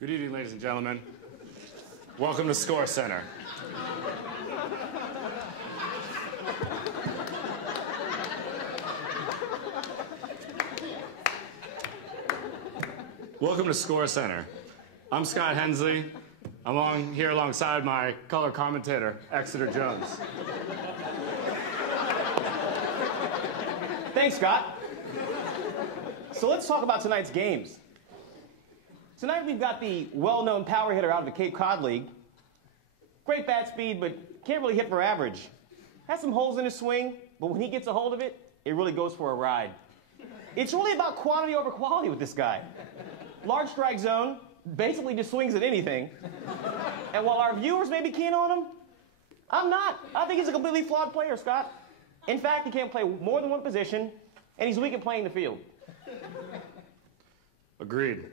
Good evening, ladies and gentlemen. Welcome to Score Center. Welcome to Score Center. I'm Scott Hensley. I'm here alongside my color commentator, Exeter Jones. Thanks, Scott. So let's talk about tonight's games. Tonight we've got the well-known power hitter out of the Cape Cod League. Great bat speed, but can't really hit for average. Has some holes in his swing, but when he gets a hold of it, it really goes for a ride. It's really about quantity over quality with this guy. Large strike zone, basically just swings at anything. And while our viewers may be keen on him, I'm not. I think he's a completely flawed player, Scott. In fact, he can't play more than one position, and he's weak at playing the field. Agreed.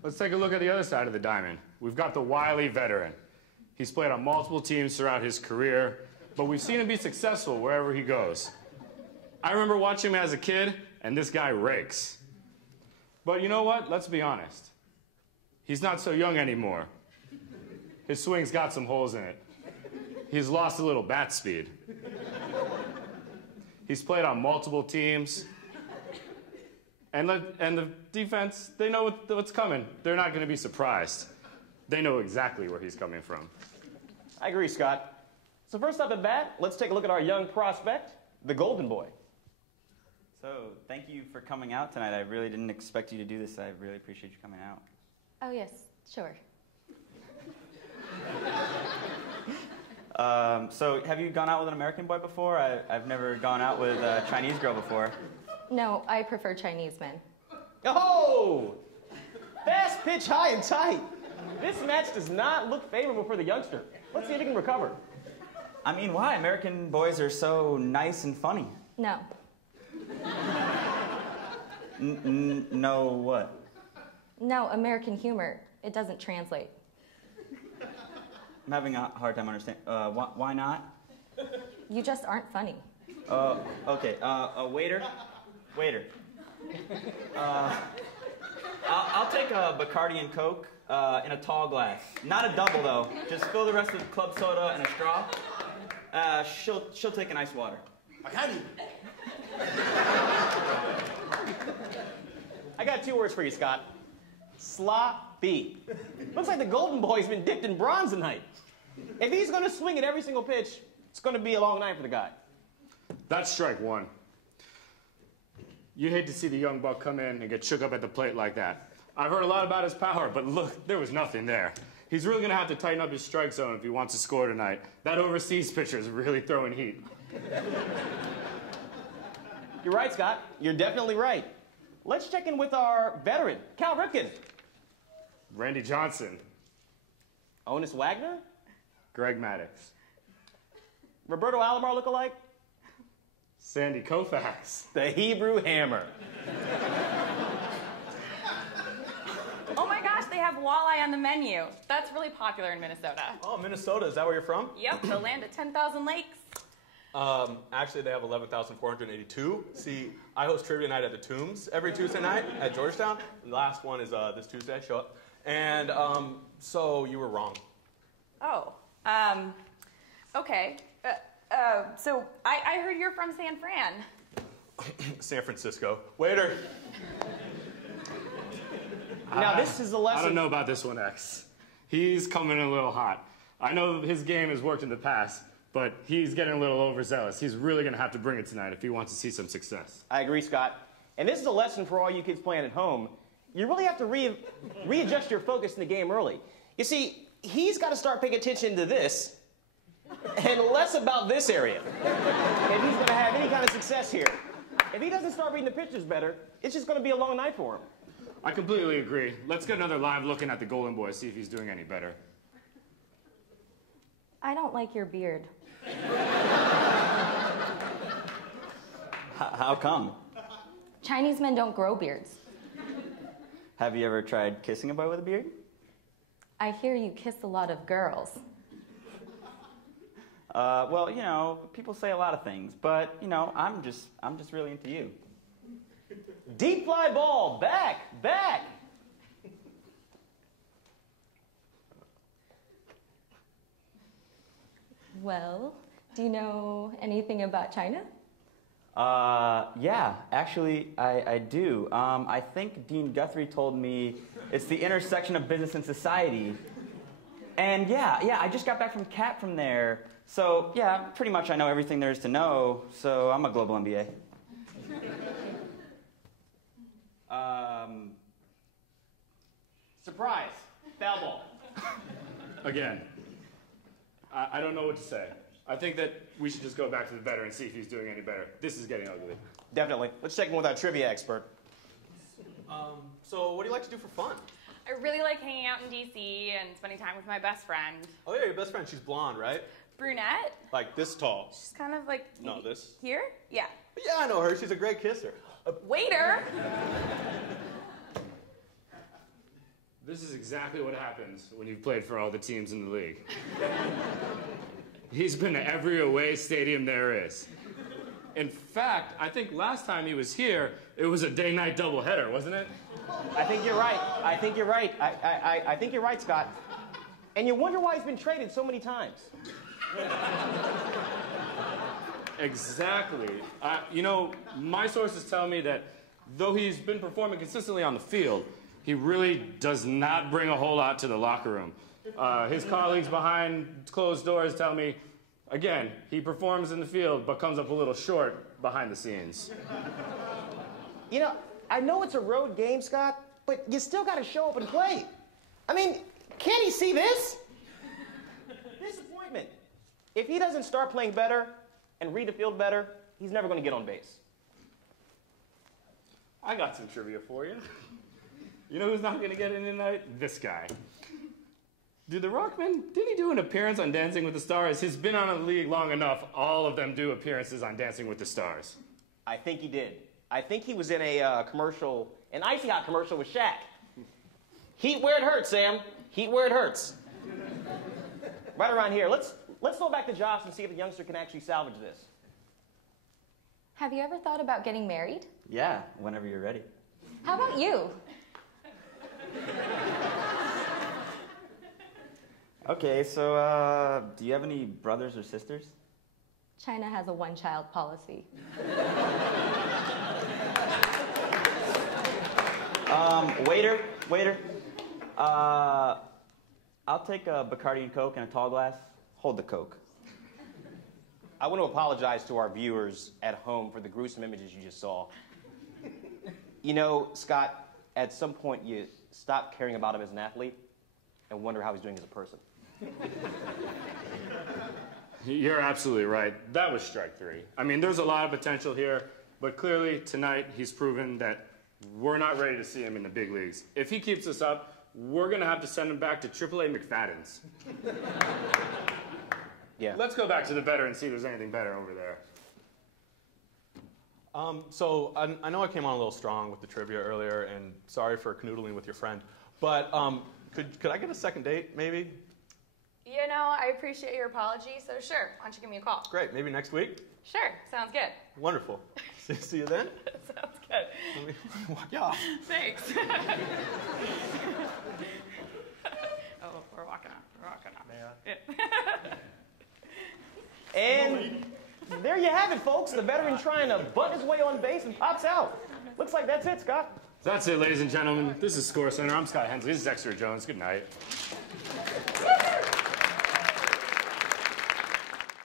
Let's take a look at the other side of the diamond. We've got the wily veteran. He's played on multiple teams throughout his career, but we've seen him be successful wherever he goes. I remember watching him as a kid, and this guy rakes. But you know what? Let's be honest. He's not so young anymore. His swing's got some holes in it. He's lost a little bat speed. He's played on multiple teams. And the defense, they know what's coming. They're not going to be surprised. They know exactly where he's coming from. I agree, Scott. So first up at bat, let's take a look at our young prospect, the Golden Boy. So thank you for coming out tonight. I really didn't expect you to do this. I really appreciate you coming out. Oh, yes, sure. So have you gone out with an American boy before? I've never gone out with a Chinese girl before. No, I prefer Chinese men. Oh! Fast pitch, high and tight. This match does not look favorable for the youngster. Let's see if he can recover. I mean, why? American boys are so nice and funny. No. No what? No, American humor. It doesn't translate. I'm having a hard time understanding. Why not? You just aren't funny. Okay. Waiter. Waiter. I'll take a Bacardi and Coke in a tall glass. Not a double, though. Just fill the rest with club soda and a straw. She'll take an ice water. Bacardi. I got 2 words for you, Scott. Sloppy. Looks like the Golden Boy's been dipped in bronze tonight. If he's going to swing at every single pitch, it's going to be a long night for the guy. That's strike one. You hate to see the young buck come in and get shook up at the plate like that. I've heard a lot about his power, but look, there was nothing there. He's really going to have to tighten up his strike zone if he wants to score tonight. That overseas pitcher is really throwing heat. You're right, Scott. You're definitely right. Let's check in with our veteran, Cal Ripken. Randy Johnson. Honus Wagner? Greg Maddux. Roberto Alomar lookalike? Sandy Koufax. The Hebrew Hammer. Oh my gosh, they have walleye on the menu. That's really popular in Minnesota. Oh, Minnesota, is that where you're from? Yep, the land of 10,000 lakes. Actually, they have 11,482. See, I host trivia night at the Tombs every Tuesday night at Georgetown. The last one is this Tuesday. Show up. And so you were wrong. Oh, okay. So I heard you're from San Fran. San Francisco. Waiter. Now, this is a lesson. I don't know about this one, X. He's coming in a little hot. I know his game has worked in the past, but he's getting a little overzealous. He's really going to have to bring it tonight if he wants to see some success. I agree, Scott. And this is a lesson for all you kids playing at home. You really have to readjust your focus in the game early. You see, he's got to start paying attention to this and less about this area if he's going to have any kind of success here. If he doesn't start reading the pitches better, it's just going to be a long night for him. I completely agree. Let's get another live looking at the Golden Boy, see if he's doing any better. I don't like your beard. How come? Chinese men don't grow beards. Have you ever tried kissing a boy with a beard? I hear you kiss a lot of girls. Well, you know, people say a lot of things, but you know, I'm just really into you. Deep fly ball, back. Well, do you know anything about China? Yeah, actually, I do. I think Dean Guthrie told me it's the intersection of business and society. And yeah, I just got back from CAT from there. So yeah, pretty much I know everything there is to know. So I'm a global MBA. Surprise. Foul ball. Again, I don't know what to say. I think that we should just go back to the veteran and see if he's doing any better. This is getting ugly. Definitely. Let's check in with our trivia expert. So what do you like to do for fun? I really like hanging out in D.C. and spending time with my best friend. Oh yeah, your best friend, she's blonde, right? Brunette. Like this tall. She's kind of like... No, this? Here? Yeah. Yeah, I know her. She's a great kisser. Waiter! This is exactly what happens when you've played for all the teams in the league. He's been to every away stadium there is. In fact, I think last time he was here, it was a day-night doubleheader, wasn't it? I think you're right. I think you're right. I think you're right, Scott. And you wonder why he's been traded so many times. Exactly. You know, my sources tell me that though he's been performing consistently on the field, he really does not bring a whole lot to the locker room. His colleagues behind closed doors tell me, again, he performs in the field but comes up a little short behind the scenes. You know, I know it's a road game, Scott, but you still got to show up and play. I mean, can't he see this? Disappointment. If he doesn't start playing better and read the field better, he's never going to get on base. I got some trivia for you. You know who's not going to get in tonight? This guy. Did the Rockman, didn't he do an appearance on Dancing with the Stars? He's been on a league long enough, all of them do appearances on Dancing with the Stars. I think he did. I think he was in a commercial, an Icy Hot commercial with Shaq. Heat where it hurts, Sam. Heat where it hurts. Right around here. Let's throw back to Josh and see if the youngster can actually salvage this. Have you ever thought about getting married? Yeah, whenever you're ready. How about you? Okay, so do you have any brothers or sisters? China has a one-child policy. Waiter. I'll take a Bacardi and Coke and a tall glass. Hold the Coke. I want to apologize to our viewers at home for the gruesome images you just saw. You know, Scott, at some point you stop caring about him as an athlete and wonder how he's doing as a person. You're absolutely right. That was strike three. I mean, there's a lot of potential here, but clearly tonight he's proven that we're not ready to see him in the big leagues. If he keeps this up, we're going to have to send him back to AAA McFadden's. Yeah. Let's go back to the veteran and see if there's anything better over there. So I know I came on a little strong with the trivia earlier, and sorry for canoodling with your friend, but could I get a second date, maybe? You know, I appreciate your apology, so sure. Why don't you give me a call? Great, maybe next week? Sure, sounds good. Wonderful. See you then? Sounds good. Let me walk you off. Thanks. Oh, we're walking off. Yeah. And there you have it, folks. The veteran trying to butt his way on base and pops out. Looks like that's it, Scott. That's it, ladies and gentlemen. This is Score Center. I'm Scott Hensley. This is Exeter Jones. Good night.